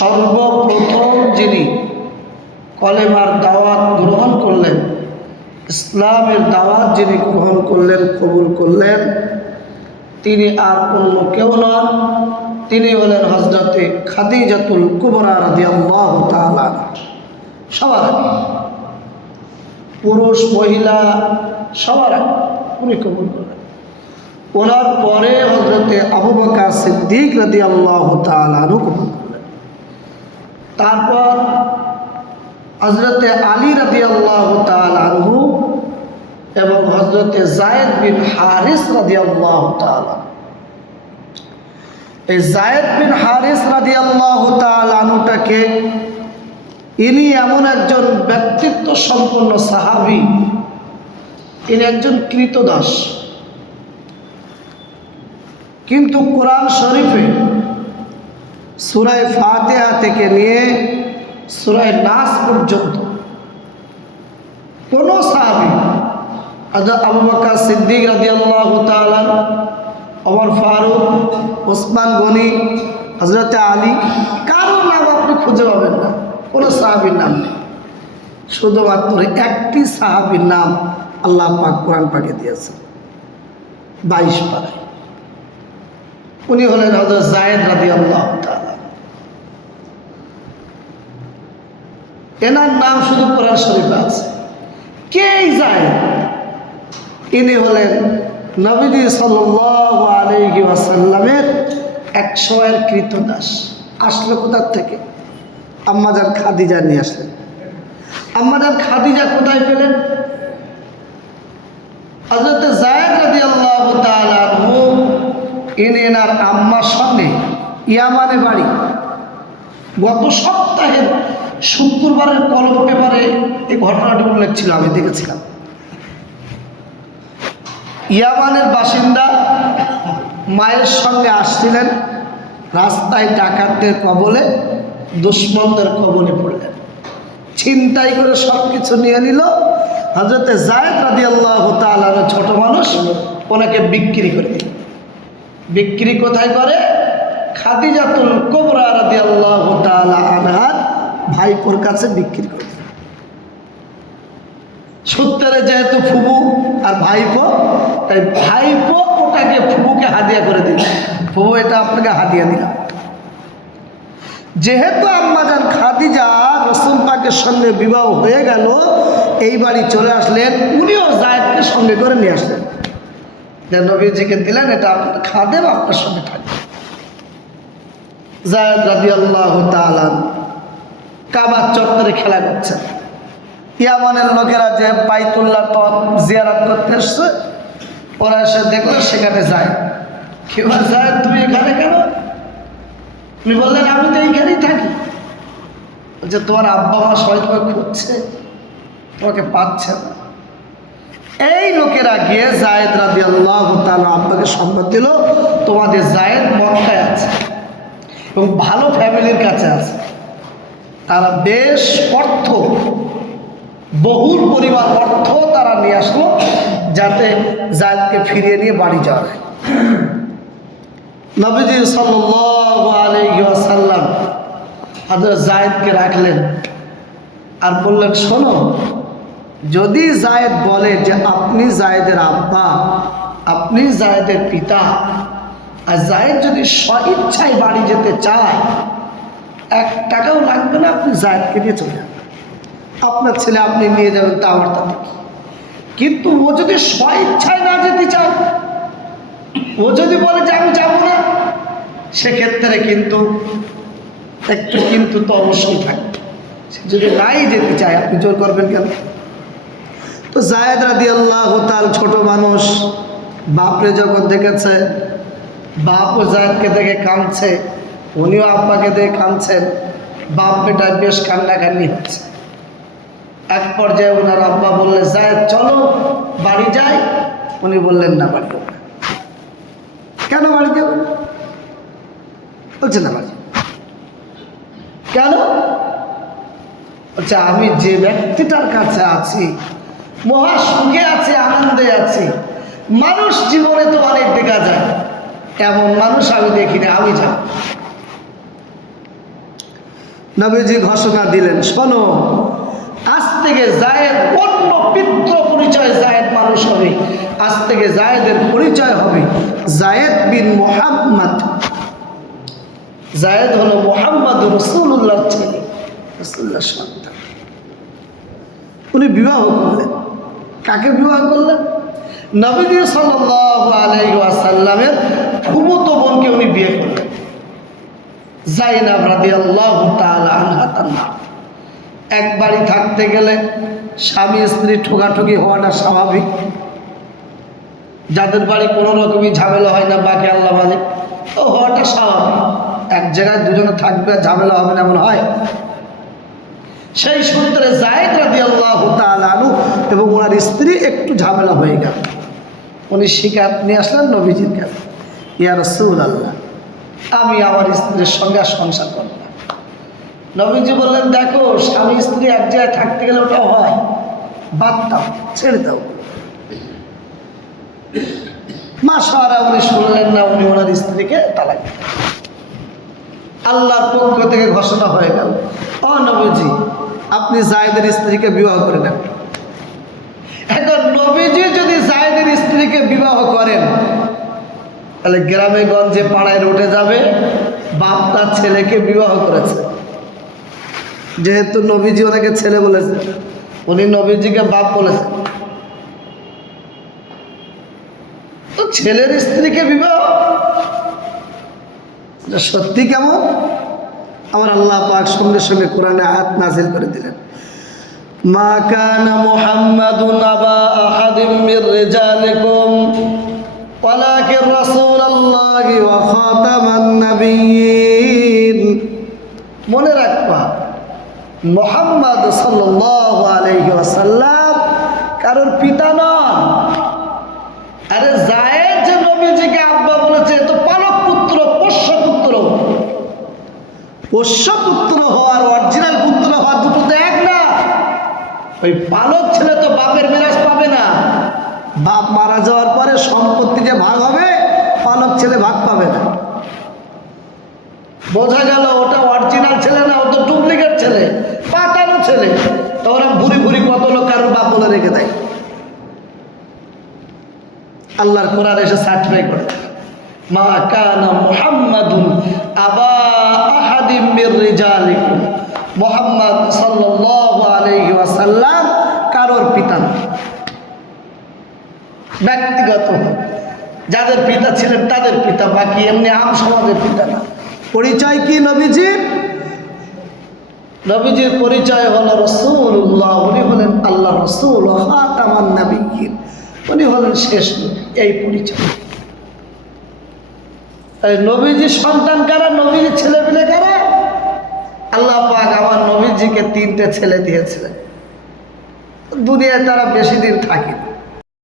সর্বপ্রথম যিনি কলেমার দাওয়াত গ্রহণ করলেন, ইসলামের দাওয়াত যিনি গ্রহণ করলেন, কবুল করলেন, তিনি আর অন্য কেউ নন, তিনি হলেন হযরতে খাদিজাতুল কুবরা রাদিয়াল্লাহু তাআলা। সবার আগে পুরুষ মহিলা সবার আগে উনি কবুল করলেন। ওনার পরে হযরতে আবু বকর সিদ্দিক রাদিয়াল্লাহু তাআলা কবুল করলেন। তারপর হযরতে আলী রাদিয়াল্লাহু তাআলা আনহু এবং হযরতে যায়েদ বিন হারিস রাদিয়াল্লাহু তাআলা। এই যায়েদ বিন হারিস রাদিয়াল্লাহু তাআলা আনহুটাকে ইনি এমন একজন ব্যক্তিত্ব সম্পন্ন সাহাবী, ইনি একজন কৃতদাস, কিন্তু কোরআন শরীফে সূরা ফাতিহা থেকে নিয়ে সূরা নাস পর্যন্ত কোন সাহাবী, হযরত আবু বকর সিদ্দিক রাদিয়াল্লাহু তাআলা, ওমর ফারুক, ওসমান গনি, হযরতে আলী, কারো নাম আপনি খুঁজে পাবেন না, কোনো সাহাবীর নাম নেই। শুধুমাত্র একটি সাহাবীর নাম আল্লাহ পাক কোরআন পাকে দিয়েছেন 22 পারায়। উনি হলেন হযরত যায়েদ রাদিয়াল্লাহু তাআলা। এনার নাম শুধু কোরআন শরীফে আছে। কে যায়েদ? ইনি হলেন নবীজি সাল্লাল্লাহু আলাইহি ওয়াসাল্লামের 100 কৃতদাস। আসলো কোথার থেকে? আম্মাজান খাদিজা নিয়ে আসলেন। আম্মাজান খাদিজা কোথায় পেলেন? হযরত যায়েদ রাদিয়াল্লাহু তাআলা আনহু ইনি এনার আম্মার সঙ্গে ইয়ামানে বাড়ি। গত সপ্তাহের শুক্রবারের কলম পেপারে এই ঘটনাটি উল্লেখ ছিল, আমি দেখেছিলাম। ইয়ামানের বাসিন্দা মায়ের সঙ্গে আসছিলেন, রাস্তায় ডাকাতদের কবলে, দুশমনদের কবলে পড়লেন, ছিনতাই করে সব কিছু নিয়ে নিল। হযরতে যায়েদ রাদিয়াল্লাহু তাআলা ছোট মানুষ, ওনাকে বিক্রি করে দিল। বিক্রি কোথায় করে? খাদিজাতুল কুবরা রাদিয়াল্লাহু তাআলা আনহার ভাইপোর কাছে বিক্রি করে দিল। সূত্রে যেহেতু ফুবু আর ভাইপো, তাই ভাইপো ওটাকে ফুবুকে হাদিয়া করে দিল, ফুবু এটা আপনাকে হাদিয়া দিলাম। যেহেতু আম্মাজান খাদিজা রাসূল পাকের সঙ্গে বিবাহ হয়ে গেল, এই বাড়ি চলে আসলেন, উনিও যায়েদকে সঙ্গে করে নিয়ে আসলেন, যে নবীজিকে দিলেন, এটা আপনার খাদেম, আপনার সঙ্গে থাকবে। যায়েদ রাদিয়াল্লাহু তাআলা কাবা চত্বরে খেলা করছেন। ইয়ামানের লোকেরা যে বাইতুল্লাহ জিয়ারত করতে এসছে, ওরা এসে দেখলো সেখানে যায়। কেউ যায়, তুমি এখানে কেন? তুমি বললেন আমি তো এইখানেই থাকি। বলছে তোমার আব্বা মা সবাই তোমাকে খুঁজছে, তোমাকে পাচ্ছে না। এই লোকেরা গিয়ে যায়েদ রাদিয়াল্লাহু তাআলা আব্বাকে সংবাদ দিল, তোমাদের যায়েদ মক্কায় আছে এবং ভালো ফ্যামিলির কাছে আছে। তারা বেশ অর্থ, বহুল পরিমাণ অর্থ তারা নিয়ে আসলো, যাতে যায়েদকে ফিরিয়ে নিয়ে বাড়ি যাওয়া যায়। নবীজি সাল্লাল্লাহু আলাইহি ওয়াসাল্লাম হযরত যায়েদকে রাখলেন আর বললেন, শোনো, যদি যায়েদ বলে যে আপনি যায়েদের আব্বা, আপনি যায়েদের পিতা, আর যায়েদ যদি স্বইচ্ছায় বাড়ি যেতে চায়, 1 টাকাও লাগবে না, আপনি যায়েদকে নিয়ে চলে যাবেন, আপনার ছেলে আপনি নিয়ে যাবেন, তা আমার তাতে। কিন্তু ও যদি স্বইচ্ছায় না যেতে চায়, ও যদি বলে যে আমি যাবো না, সেক্ষেত্রে কিন্তু একটু কিন্তু তো অবশ্যই থাকবে। সে যদি নাই যেতে চায়, আপনি জোর করবেন কেন? তো যায়েদ রাদিয়াল্লাহু তাআলা ছোট মানুষ, বাপরে যখন দেখেছে, বাপও যায়েদকে দেখে কাঁদছে, উনিও আব্বাকে দেখে কাঁদছেন, বাপ বেটা বেশ কান্নাকান্নি হচ্ছে। এক পর্যায়ে ওনার আব্বা বললেন, যায়েদ চলো বাড়ি যাই। উনি বললেন না, বাড়ি যাবেন। কেন বাড়ি যাবেন? বলছে না বাড়ি। কেন? বলছে আমি যে ব্যক্তিটার কাছে আছি, মহা সুখে আছি, আনন্দে আছি। মানুষ জীবনে তো অনেক দেখা যায়, এমন মানুষ আমি দেখিনি, আমি যাব। নবীজি ঘোষণা দিলেন, শোনো, আজ থেকে জায়েদ অন্য পিতৃ পরিচয় জায়েদ মানুষ হবে। আজ থেকে জায়েদের পরিচয় হবে জায়েদ বিন মুহাম্মদ। জায়েদ হলো মুহাম্মদ রাসূলুল্লাহর ছেলে, রাসূলুল্লাহর সন্তান। উনি বিবাহ করলেন। কাকে বিবাহ করলেন? নবীজি সাল্লাল্লাহু আলাইহি ওয়াসাল্লামের ফুফাতো বোনকে উনি বিয়ে করলেন, যায়েনব রাদিয়াল্লাহু তাআলা আনহা তার নাম। এক বাড়ি থাকতে গেলে স্বামী স্ত্রী ঠোকাঠুকি হওয়াটা স্বাভাবিক। যাদের বাড়ি কোনো রকমই ঝামেলা হয় না, বাকি আল্লাহ মালিক, তো হওয়াটা স্বাভাবিক। এক জায়গায় দুজনে থাকবে, ঝামেলা হবে না এমন হয়? সেই সূত্রে যায়েদ রাদিয়াল্লাহু তাআলা আনহু এবং ওনার স্ত্রী একটু ঝামেলা হয়ে গেল। উনি শিকার নিয়ে আসলেন নবীজির কাছে, ইয়া রাসূলুল্লাহ, আমি আমার স্ত্রীর সঙ্গে সংসার করব না। নবীজি বললেন, দেখো, স্বামী স্ত্রী এক জায়গায় থাকতে গেলে ওটাও হয়, বাদ দাও, ছেড়ে দাও। মাশাআল্লাহ, উনি শুনলেন না, উনি ওনার স্ত্রীকে তালাক দিলেন। আল্লাহর পক্ষ থেকে ঘোষণা হয়ে গেল, ও নবীজি, আপনি যায়েদের স্ত্রীকে বিবাহ করে নেন। এখন নবীজি যদি যায়েদের স্ত্রীকে বিবাহ করেন, তাহলে গ্রামে গঞ্জে পাড়ায় রটে যাবে বাপ তার ছেলেকে বিবাহ করেছে। যেহেতু নবীজি ওনাকে ছেলে বলেছে, উনি নবীজিকে বাপ বলেছেন, তো ছেলের স্ত্রীকে বিবাহ, সত্যি কেমন? আমার আল্লাহ পাক সঙ্গে সঙ্গে কোরআনে আয়াত নাযিল করে দিলেন, মা কানা মুহাম্মাদুন আবা আহাদিম মির রিজালিকুম ওয়ালাকিন রাসূলুল্লাহি ওয়া খাতামান নাবিয়্যিন। মনে রাখবা, মুহাম্মদ সাল্লাল্লাহু আলাইহি ওয়াসাল্লাম কারোর পিতা নন। আরে যায়েদ যে নবীজিকে আব্বা বলেছে, তো পালক পুত্র, পোষ্য পুত্র। পোষ্য পুত্র হওয়ার অরিজিনাল পুত্র হওয়ার দুটো তো এক না। ওই পালক ছেলে তো বাপের মিরাস পাবে না। বাপ মারা যাওয়ার পরে সম্পত্তি যে ভাগ হবে, পালক ছেলে ভাগ পাবে না। বোঝা গেল ওটা অরিজিনাল ছেলে না, ও তো ডুপ্লিকেট ছেলে, পাতানো ছেলে। তো ওরা ভুরি ভুরি কত লোক কারোর বাপ বলে রেখে দেয়। আল্লাহর কোরআন এসে সার্টিফাই করে, মা কানা মুহাম্মাদুন আবা আহাদিম মির রিজালিকুম। মুহাম্মদ সাল্লাল্লাহু আলাইহি ওয়াসাল্লাম কারোর পিতা না। ব্যক্তিগত যাদের পিতা ছিলেন তাদের পিতা, বাকি এমনি আম সমাজের পিতা না। পরিচয় কি নবীজির? নবীজির পরিচয় হলো রাসূলুল্লাহ। উনি হলেন আল্লাহ রাসূল ওয়া খাতামান নাবিয়্যিন। উনি হলেন শেষ নবী। এই পরিচয়। নবীজির সন্তান কারা? নবীজির ছেলে পেলে কারা? আল্লাহ পাক আমার নবীজিকে 3টে ছেলে দিয়েছিলেন। দুনিয়ায় তারা বেশি দিন থাকেনি।